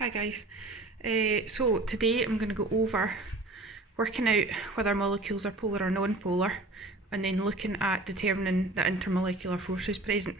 Hi guys, so today I'm going to go over working out whether molecules are polar or non-polar and then looking at determining the intermolecular forces present.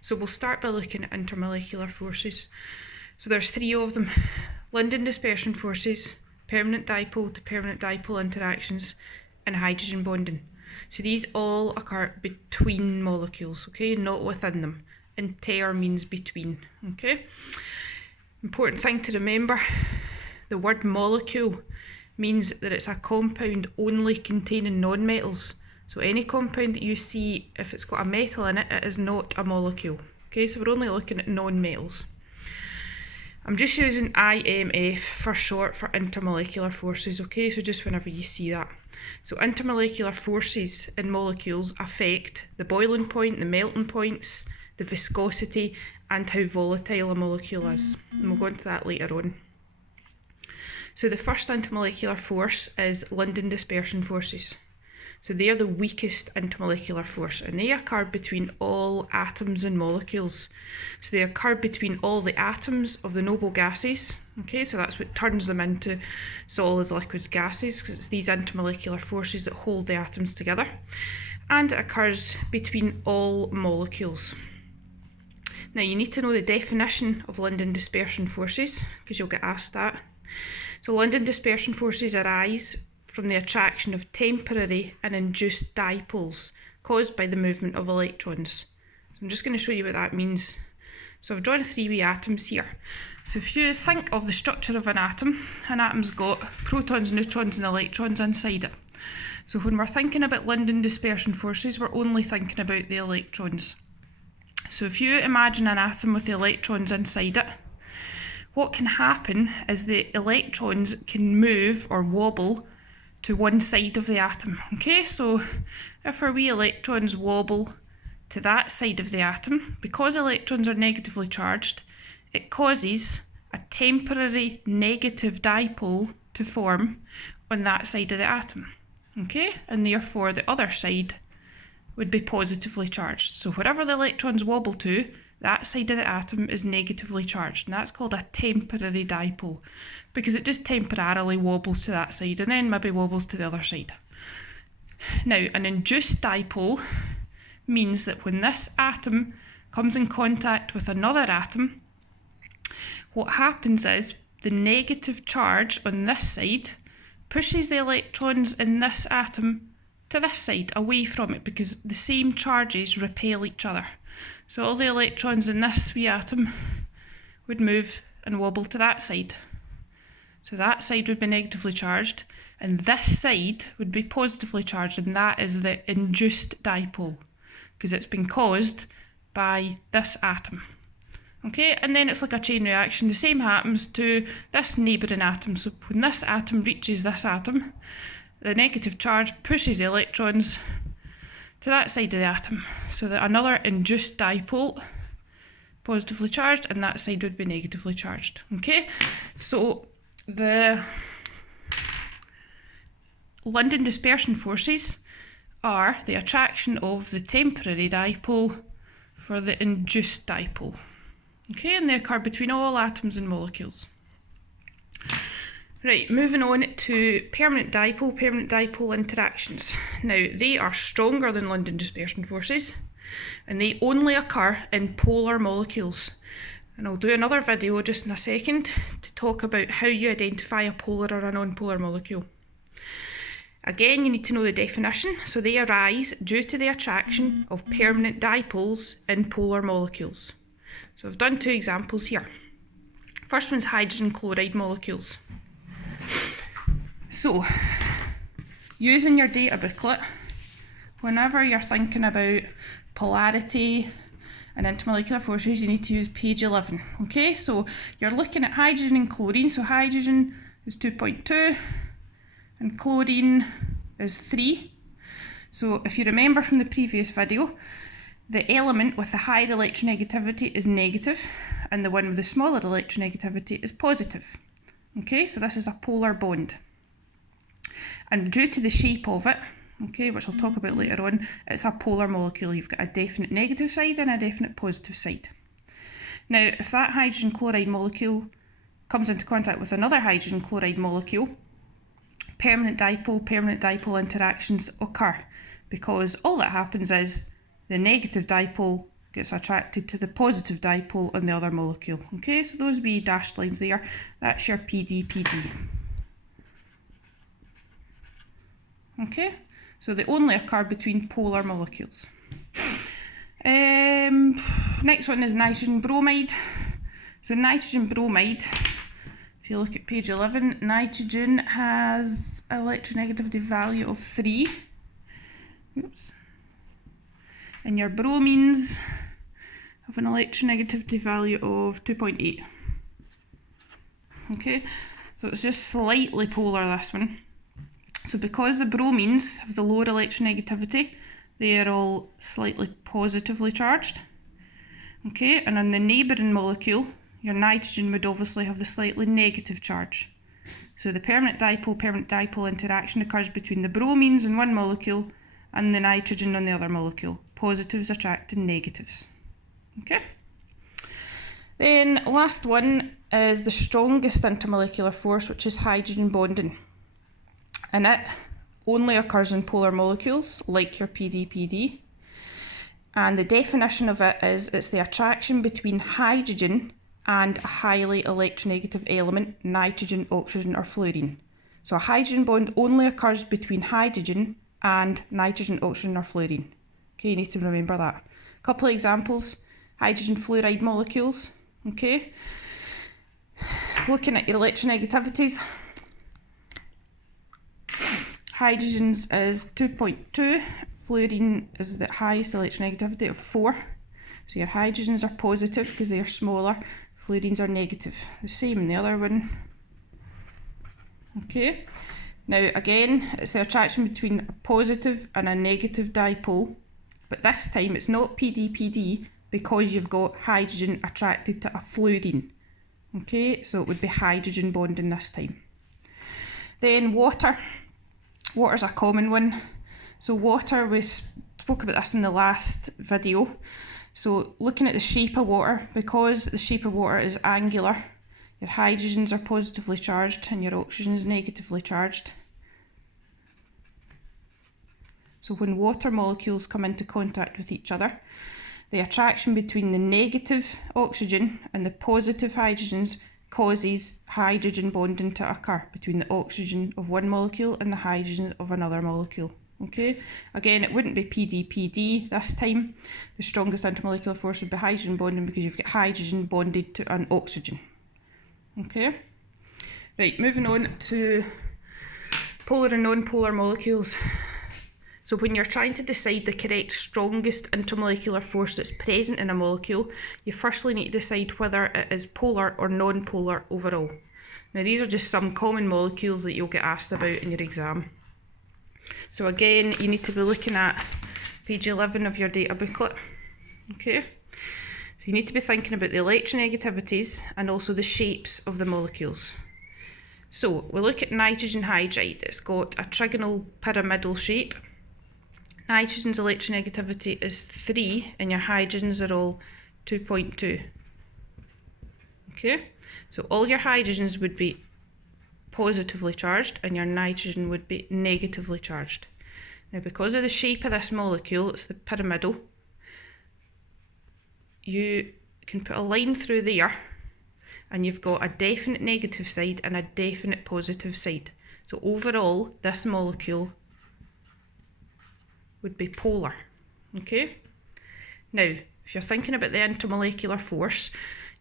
So we'll start by looking at intermolecular forces. So there's three of them: London dispersion forces, permanent dipole to permanent dipole interactions, and hydrogen bonding. So these all occur between molecules, okay, not within them. Inter means between, okay. Important thing to remember, the word molecule means that it's a compound only containing non-metals. So any compound that you see, if it's got a metal in it, it is not a molecule. Okay, so we're only looking at non-metals. I'm just using IMF for short for intermolecular forces, okay, so just whenever you see that. So intermolecular forces in molecules affect the boiling point, the melting points, the viscosity, and how volatile a molecule is. And we'll go into that later on. So the first intermolecular force is London dispersion forces. So they are the weakest intermolecular force, and they occur between all atoms and molecules. So they occur between all the atoms of the noble gases. Okay, so that's what turns them into solids, liquids, gases, because it's these intermolecular forces that hold the atoms together. And it occurs between all molecules. Now you need to know the definition of London dispersion forces, because you'll get asked that. So London dispersion forces arise from the attraction of temporary and induced dipoles caused by the movement of electrons. So I'm just going to show you what that means. So I've drawn three wee atoms here. So if you think of the structure of an atom's got protons, neutrons and electrons inside it. So when we're thinking about London dispersion forces, we're only thinking about the electrons. So if you imagine an atom with the electrons inside it, what can happen is the electrons can move or wobble to one side of the atom. Okay, so if our wee electrons wobble to that side of the atom, because electrons are negatively charged, it causes a temporary negative dipole to form on that side of the atom. Okay, and therefore the other side would be positively charged. So wherever the electrons wobble to, that side of the atom is negatively charged, and that's called a temporary dipole, because it just temporarily wobbles to that side and then maybe wobbles to the other side. Now, an induced dipole means that when this atom comes in contact with another atom, what happens is the negative charge on this side pushes the electrons in this atom to this side, away from it, because the same charges repel each other. So all the electrons in this wee atom would move and wobble to that side. So that side would be negatively charged, and this side would be positively charged, and that is the induced dipole, because it's been caused by this atom. Okay, and then it's like a chain reaction. The same happens to this neighbouring atom. So when this atom reaches this atom, the negative charge pushes the electrons to that side of the atom. So that another induced dipole, positively charged, and that side would be negatively charged. Okay, so the London dispersion forces are the attraction of the temporary dipole for the induced dipole. Okay, and they occur between all atoms and molecules. Right, moving on to permanent dipole interactions. Now, they are stronger than London dispersion forces, and they only occur in polar molecules. And I'll do another video just in a second to talk about how you identify a polar or a non-polar molecule. Again, you need to know the definition. So they arise due to the attraction of permanent dipoles in polar molecules. So I've done two examples here. First one's hydrogen chloride molecules. So, using your data booklet, whenever you're thinking about polarity and intermolecular forces, you need to use page 11. Okay, so you're looking at hydrogen and chlorine. So hydrogen is 2.2 and chlorine is 3. So if you remember from the previous video, the element with the higher electronegativity is negative, and the one with the smaller electronegativity is positive. Okay, so this is a polar bond. And due to the shape of it, okay, which I'll talk about later on, it's a polar molecule. You've got a definite negative side and a definite positive side. Now, if that hydrogen chloride molecule comes into contact with another hydrogen chloride molecule, permanent dipole interactions occur, because all that happens is the negative dipole gets attracted to the positive dipole on the other molecule. Okay, so those wee dashed lines there, that's your PD-PD. Okay, so they only occur between polar molecules. Next one is nitrogen bromide. So nitrogen bromide, if you look at page 11, nitrogen has an electronegativity value of 3. Oops. And your bromines have an electronegativity value of 2.8. Okay, so it's just slightly polar, this one. So because the bromines have the lower electronegativity, they are all slightly positively charged. Okay, and on the neighbouring molecule, your nitrogen would obviously have the slightly negative charge. So the permanent dipole interaction occurs between the bromines in one molecule and the nitrogen on the other molecule. Positives attracting negatives. Okay. Then last one is the strongest intermolecular force, which is hydrogen bonding. And it only occurs in polar molecules, like your PD-PD. And the definition of it is it's the attraction between hydrogen and a highly electronegative element, nitrogen, oxygen or fluorine. So a hydrogen bond only occurs between hydrogen and nitrogen, oxygen or fluorine. Okay, you need to remember that. A couple of examples, hydrogen fluoride molecules. Okay, looking at your electronegativities, hydrogen's is 2.2, fluorine is the highest electronegativity of 4. So your hydrogens are positive because they are smaller, fluorines are negative. The same in the other one. Okay, now again, it's the attraction between a positive and a negative dipole, but this time it's not PD-PD because you've got hydrogen attracted to a fluorine. Okay, so it would be hydrogen bonding this time. Then water. Water's a common one. So water, we spoke about this in the last video. So looking at the shape of water, because the shape of water is angular, your hydrogens are positively charged and your oxygen is negatively charged. So when water molecules come into contact with each other, the attraction between the negative oxygen and the positive hydrogens causes hydrogen bonding to occur between the oxygen of one molecule and the hydrogen of another molecule. Okay, again, it wouldn't be PD-PD this time. The strongest intermolecular force would be hydrogen bonding because you've got hydrogen bonded to an oxygen. Okay, right, moving on to polar and non-polar molecules. So when you're trying to decide the correct strongest intermolecular force that's present in a molecule, you firstly need to decide whether it is polar or non-polar overall. Now these are just some common molecules that you'll get asked about in your exam. So again, you need to be looking at page 11 of your data booklet. Okay, so you need to be thinking about the electronegativities and also the shapes of the molecules. So we look at nitrogen hydride. It's got a trigonal pyramidal shape. Nitrogen's electronegativity is 3 and your hydrogens are all 2.2. Okay, so all your hydrogens would be positively charged and your nitrogen would be negatively charged. Now because of the shape of this molecule, it's the pyramidal, you can put a line through there and you've got a definite negative side and a definite positive side. So overall, this molecule would be polar. Okay, now if you're thinking about the intermolecular force,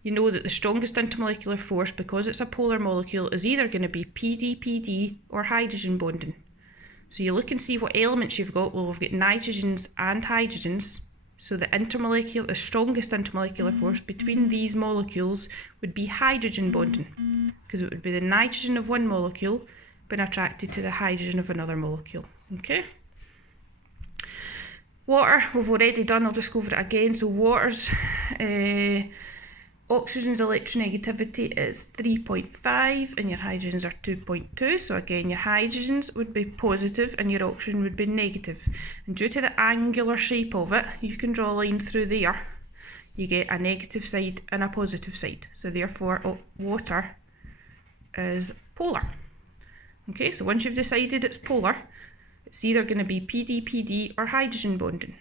you know that the strongest intermolecular force, because it's a polar molecule, is either going to be PD-PD or hydrogen bonding. So you look and see what elements you've got. Well, we've got nitrogens and hydrogens, so the strongest intermolecular force between these molecules would be hydrogen bonding, because it would be the nitrogen of one molecule being attracted to the hydrogen of another molecule. Okay. Water, we've already done, I'll just go over it again. So water's oxygen's electronegativity is 3.5 and your hydrogens are 2.2. So again, your hydrogens would be positive and your oxygen would be negative. And due to the angular shape of it, you can draw a line through there. You get a negative side and a positive side. So therefore, water is polar. Okay, so once you've decided it's polar, it's either going to be PD-PD or hydrogen bonding.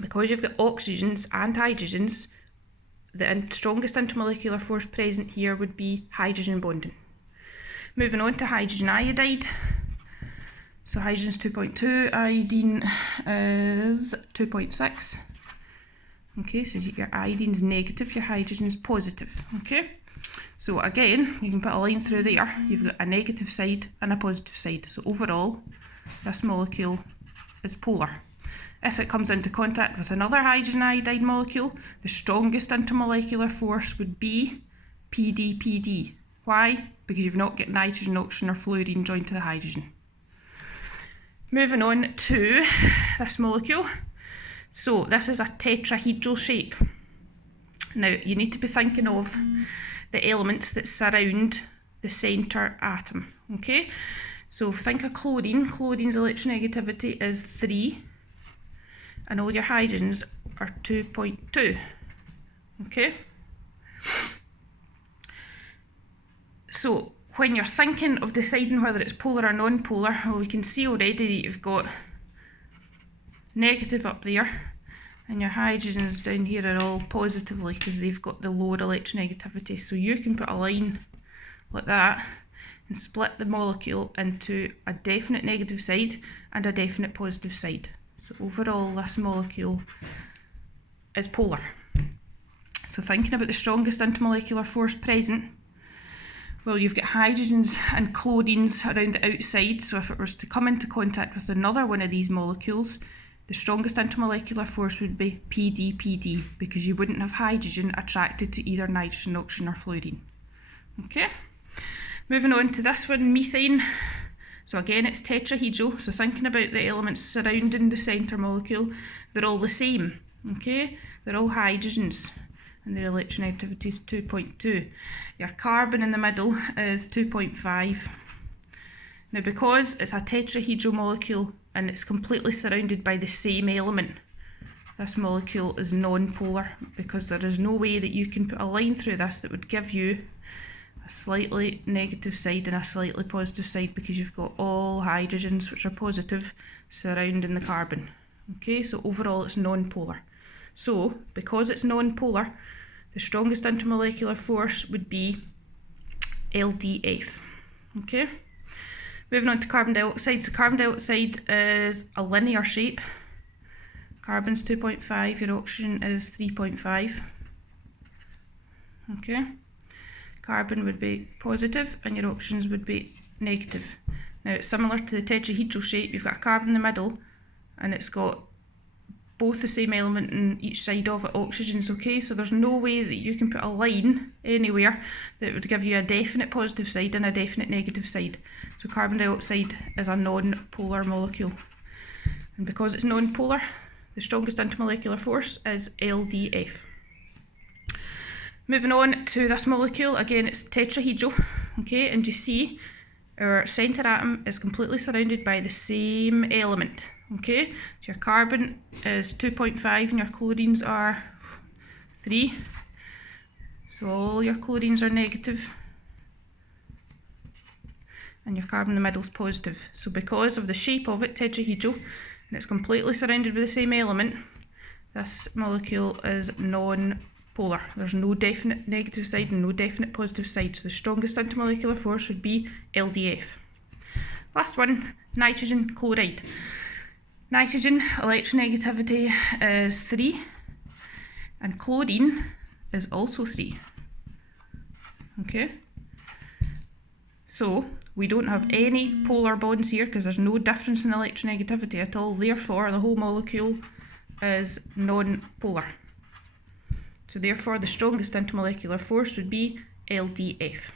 Because you've got oxygens and hydrogens, the strongest intermolecular force present here would be hydrogen bonding. Moving on to hydrogen iodide. So hydrogen's 2.2, iodine is 2.6. Okay, so your iodine's negative, your hydrogen's positive. Okay, so again, you can put a line through there. You've got a negative side and a positive side. So overall, this molecule is polar. If it comes into contact with another hydrogen iodide molecule, the strongest intermolecular force would be PD-PD. Why? Because you've not got nitrogen, oxygen or fluorine joined to the hydrogen. Moving on to this molecule. So this is a tetrahedral shape. Now you need to be thinking of the elements that surround the centre atom. Okay, so if you think of chlorine, chlorine's electronegativity is 3 and all your hydrogens are 2.2. Okay, so when you're thinking of deciding whether it's polar or non-polar, well, we can see already that you've got negative up there and your hydrogens down here are all positively because they've got the lower electronegativity. So you can put a line like that and split the molecule into a definite negative side and a definite positive side. So overall this molecule is polar. So thinking about the strongest intermolecular force present, well, you've got hydrogens and chlorines around the outside, so if it was to come into contact with another one of these molecules, the strongest intermolecular force would be PD-PD, because you wouldn't have hydrogen attracted to either nitrogen, oxygen or fluorine. Okay, moving on to this one, methane. So again, it's tetrahedral, so thinking about the elements surrounding the centre molecule, they're all the same. Okay, they're all hydrogens and their electronegativity is 2.2. Your carbon in the middle is 2.5. Now because it's a tetrahedral molecule and it's completely surrounded by the same element, this molecule is non-polar because there is no way that you can put a line through this that would give you a slightly negative side and a slightly positive side, because you've got all hydrogens, which are positive, surrounding the carbon. Okay, so overall it's non-polar. So because it's non-polar, the strongest intermolecular force would be LDF. Okay, moving on to carbon dioxide. So carbon dioxide is a linear shape. Carbon's 2.5, your oxygen is 3.5. Okay, carbon would be positive and your oxygens would be negative. Now it's similar to the tetrahedral shape. You've got a carbon in the middle and it's got both the same element in each side of it, oxygens. Okay, so there's no way that you can put a line anywhere that would give you a definite positive side and a definite negative side. So carbon dioxide is a non-polar molecule, and because it's non-polar, the strongest intermolecular force is LDF. Moving on to this molecule, again it's tetrahedral. Okay, and you see our centre atom is completely surrounded by the same element. Okay, so your carbon is 2.5 and your chlorines are 3. So all your chlorines are negative and your carbon in the middle is positive. So because of the shape of it, tetrahedral, and it's completely surrounded by the same element, this molecule is non-polar. There's no definite negative side and no definite positive side. So the strongest intermolecular force would be LDF. Last one, nitrogen chloride. Nitrogen electronegativity is 3 and chlorine is also 3. Okay, so we don't have any polar bonds here because there's no difference in electronegativity at all. Therefore the whole molecule is non-polar. So therefore the strongest intermolecular force would be LDF.